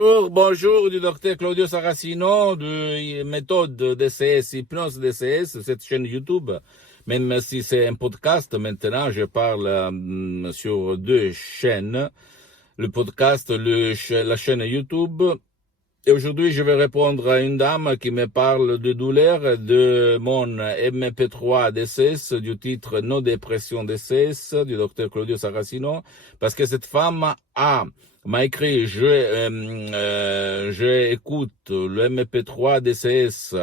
Bonjour, du docteur Claudio Saracino de méthode DCS, hypnose DCS, cette chaîne YouTube. Même si c'est un podcast, maintenant je parle sur deux chaînes. Le podcast, la chaîne YouTube. Et aujourd'hui, je vais répondre à une dame qui me parle de douleur de mon MP3 DCS, du titre No dépression DCS, du docteur Claudio Saracino, parce que cette femme m'a écrit, je écoute le MP3 DCS,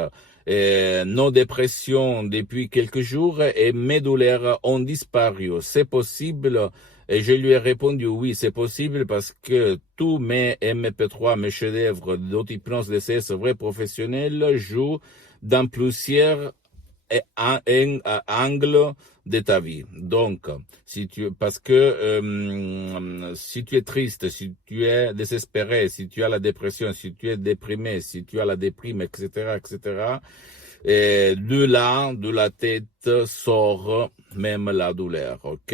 No dépression depuis quelques jours et mes douleurs ont disparu. C'est possible? Et je lui ai répondu oui, c'est possible parce que tous mes MP3, mes chefs-d'œuvre d'auto-hypnose DCS vrais professionnels jouent dans plusieurs angles de ta vie. Donc, parce que si tu es triste, si tu es désespéré, si tu as la dépression, si tu es déprimé, si tu as la déprime, etc., etc., et de là, de la tête sort même la douleur, ok?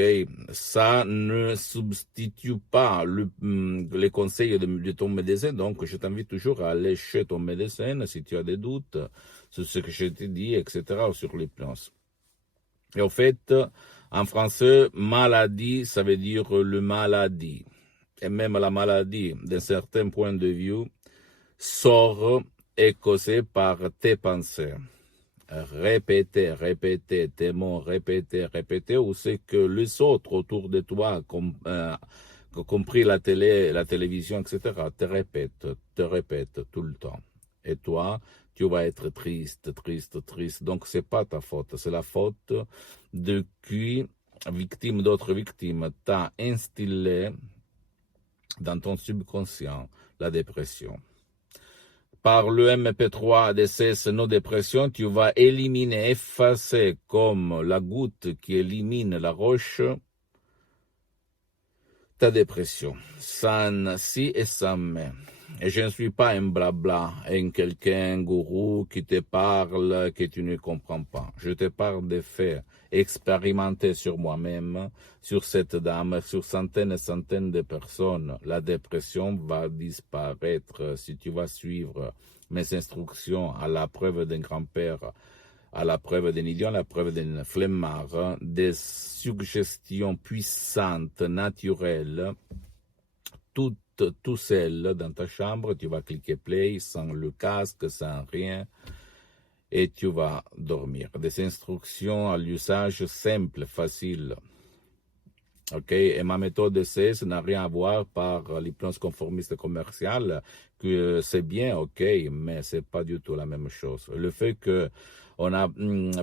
Ça ne substitue pas les conseils de ton médecin, donc je t'invite toujours à aller chez ton médecin si tu as des doutes sur ce que je t'ai dit, etc., ou sur l'hypnose. Et en fait, en français, maladie, ça veut dire le maladie. Et même la maladie, d'un certain point de vue, sort et causée par tes pensées. Répéter tes mots, répéter, ou c'est que les autres autour de toi, compris la télé, la télévision, etc., te répètent tout le temps. Et toi, tu vas être triste, triste, triste. Donc, c'est pas ta faute, c'est la faute de qui, victime d'autres victimes, t'a instillé dans ton subconscient la dépression. Par le MP3 DCS No Dépression, tu vas éliminer, effacer comme la goutte qui élimine la roche, ta dépression, sans si et sans mais. Et je ne suis pas un blabla, un gourou qui te parle que tu ne comprends pas. Je te parle des faits expérimentés sur moi-même, sur cette dame, sur centaines et centaines de personnes. La dépression va disparaître si tu vas suivre mes instructions à la preuve d'un grand-père, à la preuve d'un idiot, à la preuve d'un flemmard, des suggestions puissantes, naturelles, tout seul dans ta chambre, tu vas cliquer play sans le casque, sans rien, et tu vas dormir. Des instructions à l'usage simple, facile. Ok, et ma méthode d'essai, ça n'a rien à voir par l'hypnose conformiste commerciale, que c'est bien, ok, mais c'est pas du tout la même chose. Le fait que on a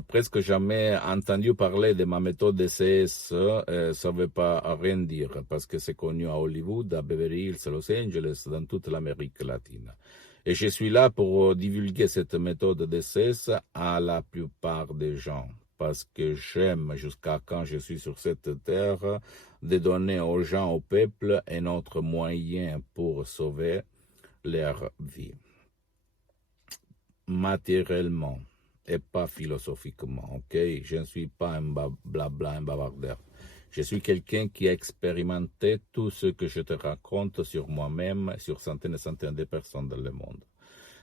presque jamais entendu parler de ma méthode d'essai, ça veut pas rien dire, parce que c'est connu à Hollywood, à Beverly Hills, à Los Angeles, dans toute l'Amérique latine. Et je suis là pour divulguer cette méthode d'essai à la plupart des gens, parce que j'aime, jusqu'à quand je suis sur cette terre, de donner aux gens, au peuple, un autre moyen pour sauver leur vie. Matériellement et pas philosophiquement, ok? Je ne suis pas un blabla, un bavardeur. Je suis quelqu'un qui a expérimenté tout ce que je te raconte sur moi-même, sur centaines et centaines de personnes dans le monde.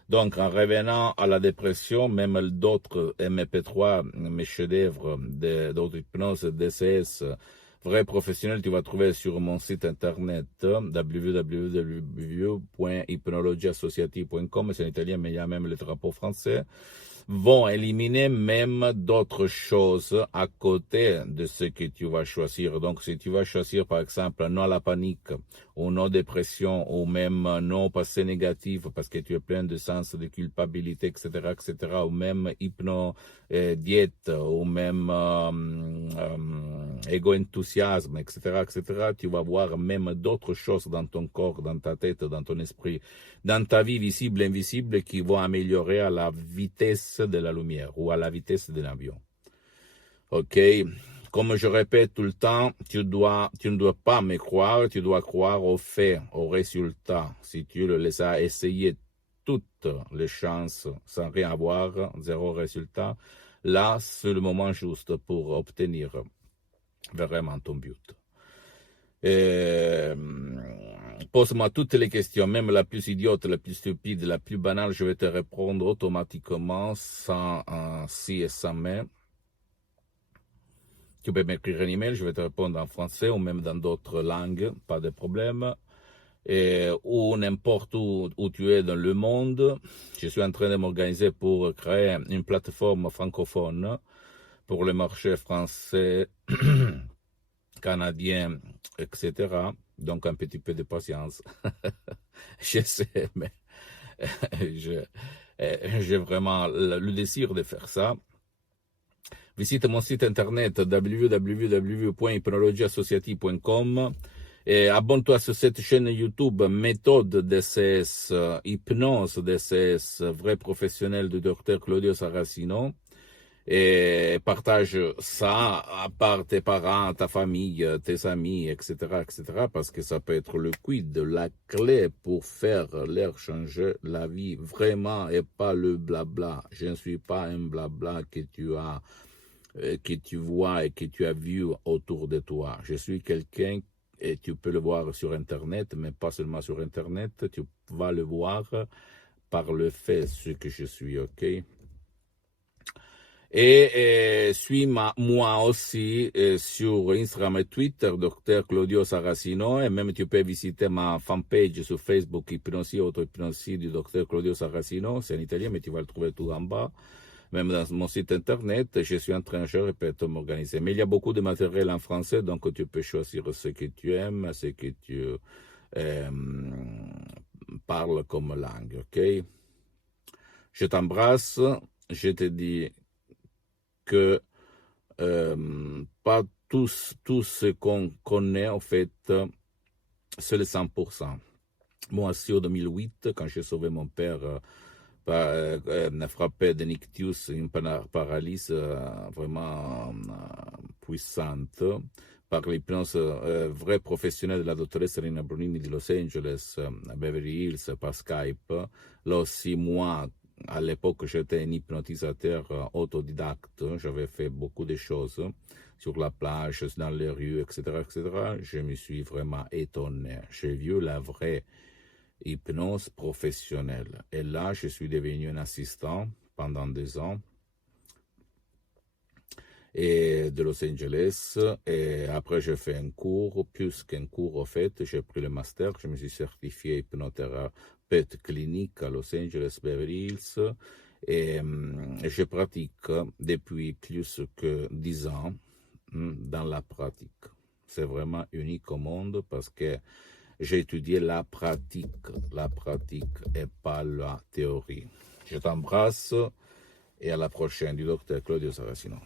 Donc, en revenant à la dépression, même d'autres MP3, mes chefs-d'œuvre d'autres hypnose, DCS, vrais professionnels, tu vas trouver sur mon site internet www.hypnologieassociative.com, c'est en italien, mais il y a même le drapeau français, vont éliminer même d'autres choses à côté de ce que tu vas choisir. Donc, si tu vas choisir, par exemple, non à la panique, ou non dépression, ou même non passé négatif parce que tu es plein de sens de culpabilité, etc., etc., ou même diète, ou même égo-enthousiasme, etc., etc., tu vas voir même d'autres choses dans ton corps, dans ta tête, dans ton esprit, dans ta vie visible, invisible, qui vont améliorer à la vitesse de la lumière ou à la vitesse d'un avion. Ok? Comme je répète tout le temps, tu ne dois pas me croire, tu dois croire aux faits, aux résultats. Si tu les as essayés toutes les chances sans rien avoir, zéro résultat, là, c'est le moment juste pour obtenir vraiment ton but. Pose-moi toutes les questions, même la plus idiote, la plus stupide, la plus banale, je vais te répondre automatiquement, sans si et sans mais. Tu peux m'écrire un email, je vais te répondre en français ou même dans d'autres langues, pas de problème. Ou n'importe où tu es dans le monde. Je suis en train de m'organiser pour créer une plateforme francophone pour le marché français, canadien, etc. Donc un petit peu de patience. Je sais, mais j'ai vraiment le désir de faire ça. Visite mon site internet www.hypnologieassociative.com et abonne-toi sur cette chaîne YouTube Méthode DCS, Hypnose DCS, vrai professionnel du docteur Claudio Saracino. Et partage ça à part tes parents, ta famille, tes amis, etc., etc., parce que ça peut être le quid, la clé pour faire leur changer la vie vraiment et pas le blabla. Je ne suis pas un blabla que tu vois et que tu as vu autour de toi. Je suis quelqu'un, et tu peux le voir sur Internet, mais pas seulement sur Internet, tu vas le voir par le fait ce que je suis, ok? Et suis-moi aussi sur Instagram et Twitter, Dr Claudio Saracino, et même tu peux visiter ma fanpage sur Facebook, Hypnosie, auto-hypnosie du Dr Claudio Saracino, c'est en italien, mais tu vas le trouver tout en bas. Même dans mon site internet, je suis en train, je répète, de m'organiser. Mais il y a beaucoup de matériel en français, donc tu peux choisir ce que tu aimes, ce que tu parles comme langue, ok? Je t'embrasse, je te dis que pas tout ce qu'on connaît, en fait, c'est le 100%. Moi aussi, en 2008, quand j'ai sauvé mon père, frappé de nictus, une paralysie vraiment puissante, par l'hypnose vraie professionnelle de la dottoressa Rina Brunini di Los Angeles, à Beverly Hills, par Skype. Là aussi, moi, à l'époque, j'étais un hypnotisateur autodidacte. J'avais fait beaucoup de choses sur la plage, dans les rues, etc., etc. Je me suis vraiment étonné. J'ai vu la vraie hypnose professionnelle. Et là, je suis devenu un assistant pendant 2 ans et de Los Angeles. Et après, j'ai fait un cours, plus qu'un cours, au fait. J'ai pris le master. Je me suis certifié hypnothérapeute clinique à Los Angeles, Beverly Hills. Et je pratique depuis plus que 10 ans dans la pratique. C'est vraiment unique au monde parce que j'ai étudié la pratique et pas la théorie. Je t'embrasse et à la prochaine du docteur Claudio Saracino.